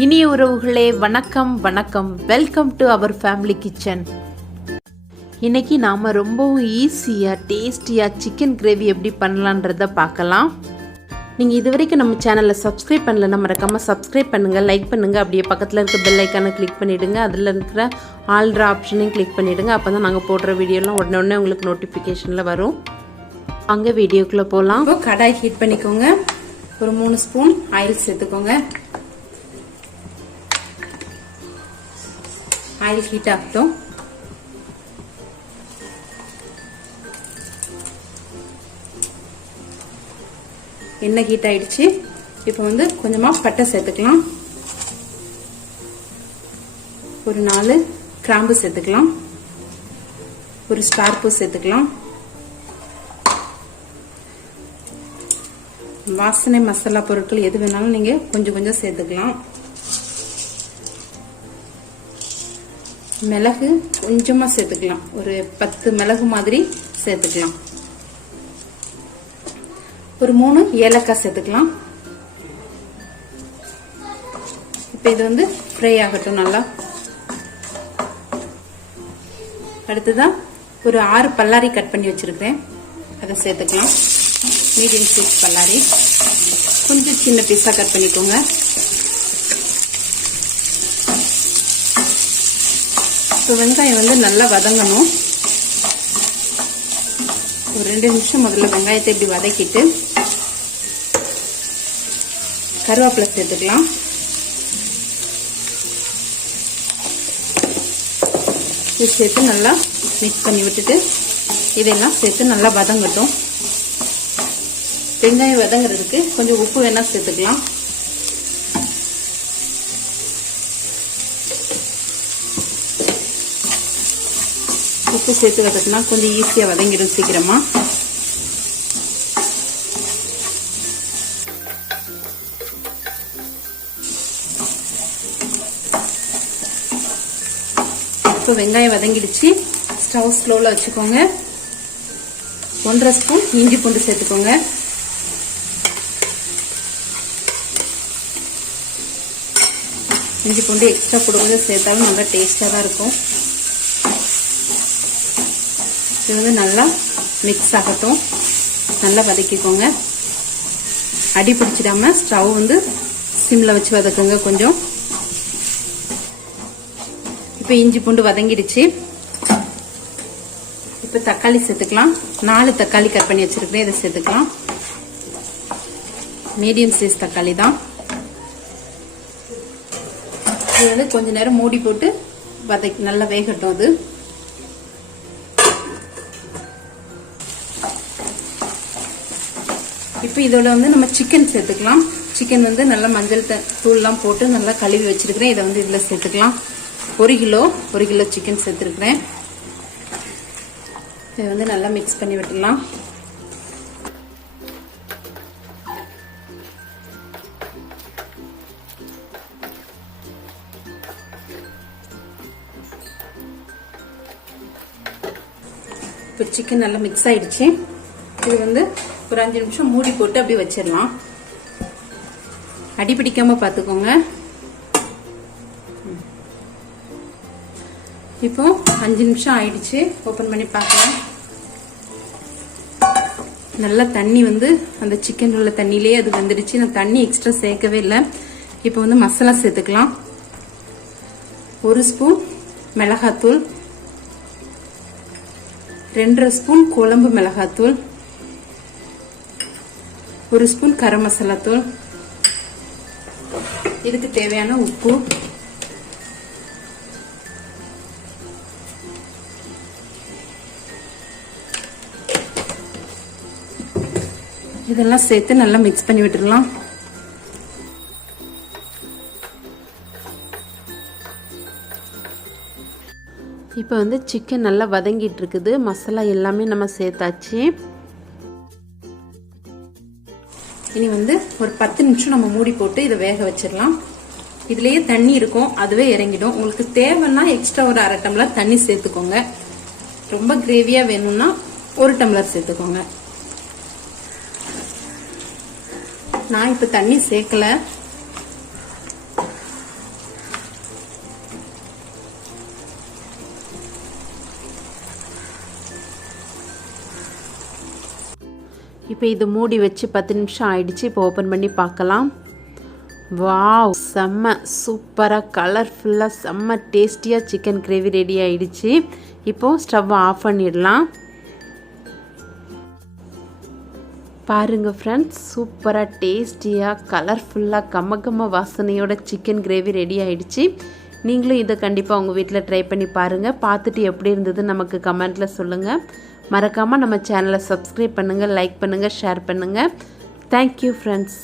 இனிய உறவுகளே வணக்கம் வணக்கம். Welcome to our family kitchen. இன்னைக்கு நாம் ரொம்பவும் ஈஸியாக டேஸ்டியாக சிக்கன் கிரேவி எப்படி பண்ணலான்றதை பார்க்கலாம். நீங்கள் இது வரைக்கும் நம்ம சேனலை சப்ஸ்கிரைப் பண்ணலன்னா மறக்காமல் சப்ஸ்கிரைப் பண்ணுங்கள், லைக் பண்ணுங்கள். அப்படியே பக்கத்தில் இருக்க பெல் ஐக்கானை கிளிக் பண்ணிவிடுங்க. அதில் இருக்கிற ஆல்ட்ரா ஆப்ஷனையும் கிளிக் பண்ணிவிடுங்க. அப்போ தான் நாங்கள் போடுற வீடியோலாம் உடனே உங்களுக்கு நோட்டிஃபிகேஷனில் வரும். அங்கே வீடியோக்குள்ளே போகலாம். கடாய் ஹீட் பண்ணிக்கோங்க. ஒரு 3 ஸ்பூன் ஆயில் சேர்த்துக்கோங்க. ஆயில் ஹீட் ஆகட்டும். எண்ணெய் ஹீட் ஆயிடுச்சு. இப்போ கொஞ்சமா பட்டை சேர்த்துக்கலாம். ஒரு 4 கிராம்பு சேர்த்துக்கலாம். ஒரு ஸ்டார் பூ சேர்த்துக்கலாம். வாசனை மசாலா பொருட்கள் எது வேணாலும் நீங்க கொஞ்சம் கொஞ்சம் சேர்த்துக்கலாம். மிளகு கொஞ்சமா சேர்த்துக்கலாம். ஒரு 10 மிளகு மாதிரி சேர்த்துக்கலாம். ஒரு 3 ஏலக்காய் சேர்த்துக்கலாம். இப்ப இது ஃப்ரை ஆகட்டும் நல்லா. அடுத்ததான் ஒரு 6 பல்லாரி கட் பண்ணி வச்சிருக்கேன், அதை சேர்த்துக்கலாம். மீடியம் சைஸ் பல்லாரி, கொஞ்சம் சின்ன பீஸா கட் பண்ணிக்கோங்க. வெங்காயம் நல்லா வதங்கணும். ஒரு 2 நிமிஷம் முதல்ல வெங்காயத்தை இப்படி வதக்கிட்டு கருவேப்பிலை சேர்த்துக்கலாம். இது சேர்த்து நல்லா மிக்ஸ் பண்ணி விட்டுட்டு இதெல்லாம் சேர்த்து நல்லா வதங்கட்டும். வெங்காயம் வதங்குறதுக்கு கொஞ்சம் உப்பு வேணா சேர்த்துக்கலாம். உப்பு சேர்த்து வதக்கினா கொஞ்சம் ஈஸியா வதங்கிடும் சீக்கிரமா. இப்போ வெங்காயம் வதங்கிடுச்சு. ஸ்டவ் ஸ்லோல வச்சுக்கோங்க. 1.5 ஸ்பூன் இஞ்சி பூண்டு சேர்த்துக்கோங்க. இஞ்சி பூண்டு எக்ஸ்ட்ரா போடும்போது சேர்த்தாலும் நல்லா டேஸ்டா தான் இருக்கும். இது நல்லா மிக்ஸ் ஆகட்டும். நல்லா வதக்கிக்கோங்க. அடி பிடிச்சிடாம ஸ்டவ் சிம்ல வச்சு வதக்குங்க கொஞ்சம். இப்ப இஞ்சி பூண்டு வதங்கிடுச்சு. இப்ப தக்காளி சேர்த்துக்கலாம். 4 தக்காளி கட் பண்ணி வச்சிருக்கேன், இதை சேர்த்துக்கலாம். மீடியம் சைஸ் தக்காளி தான். இது கொஞ்ச நேரம் மூடி போட்டு நல்லா வேகட்டும். அது இப்போ இதோட நம்ம சிக்கன் சேர்த்துக்கலாம். சிக்கன் நல்லா மஞ்சள் தூள்லாம் போட்டு நல்லா கழுவி வச்சிருக்கிறேன். இதை இதுல சேர்த்துக்கலாம். 1 கிலோ சிக்கன் சேர்த்துருக்கிறேன். இதை நல்லா மிக்ஸ் பண்ணி விட்டுலாம். இப்போ சிக்கன் நல்லா மிக்ஸ் ஆயிடுச்சு. இது ஒரு 5 நிமிஷம் மூடி போட்டு அப்படி வச்சிடலாம். அடி பிடிக்காம பாத்துக்கோங்க. இப்போ 5 நிமிஷம் ஆயிடுச்சு. ஓபன் பண்ணி பார்க்கலாம். நல்லா தண்ணி அந்த சிக்கன் உள்ள தண்ணியிலே அது வந்துடுச்சு. நான் தண்ணி எக்ஸ்ட்ரா சேர்க்கவே இல்லை. இப்போ மசாலா சேர்த்துக்கலாம். 1 ஸ்பூன் மிளகாத்தூள், 2.5 ஸ்பூன் குழம்பு மிளகாத்தூள், 1 ஸ்பூன் கரம் மசாலா தூள், இதுக்கு தேவையான உப்பு, இதெல்லாம் சேர்த்து நல்லா மிக்ஸ் பண்ணி விட்டுடலாம். இப்போ சிக்கன் நல்லா வதங்கிட்டு இருக்குது. மசாலா எல்லாமே நம்ம சேர்த்தாச்சு. இனி ஒரு 10 நிமிஷம் நம்ம மூடி போட்டு இதை வேக வச்சிடலாம். இதுலயே தண்ணி இருக்கும், அதுவே இறங்கிடும். உங்களுக்கு தேவைன்னா எக்ஸ்ட்ரா ஒரு 1/2 டம்ளர் தண்ணி சேர்த்துக்கோங்க. ரொம்ப கிரேவியா வேணும்னா 1 டம்ளர் சேர்த்துக்கோங்க. நான் இப்ப தண்ணி சேர்க்கல. இப்போ இது மூடி வச்சு 10 நிமிஷம் ஆயிடுச்சு. இப்போ ஓப்பன் பண்ணி பார்க்கலாம். வாவ், செம்ம சூப்பராக கலர்ஃபுல்லாக செம்ம டேஸ்டியாக சிக்கன் கிரேவி ரெடி ஆகிடுச்சு. இப்போது ஸ்டவ் ஆஃப் பண்ணிடலாம். பாருங்கள் ஃப்ரெண்ட்ஸ், சூப்பராக டேஸ்டியாக கலர்ஃபுல்லாக கம்ம வாசனையோட சிக்கன் கிரேவி ரெடி ஆகிடுச்சு. நீங்களும் இதை கண்டிப்பாக உங்கள் வீட்டில் ட்ரை பண்ணி பாருங்கள். பார்த்துட்டு எப்படி இருந்தது நமக்கு கமெண்ட்டில் சொல்லுங்கள். மறக்காமல் நம்ம சேனலை சப்ஸ்கிரைப் பண்ணுங்கள், லைக் பண்ணுங்கள், ஷேர் பண்ணுங்கள். Thank you friends.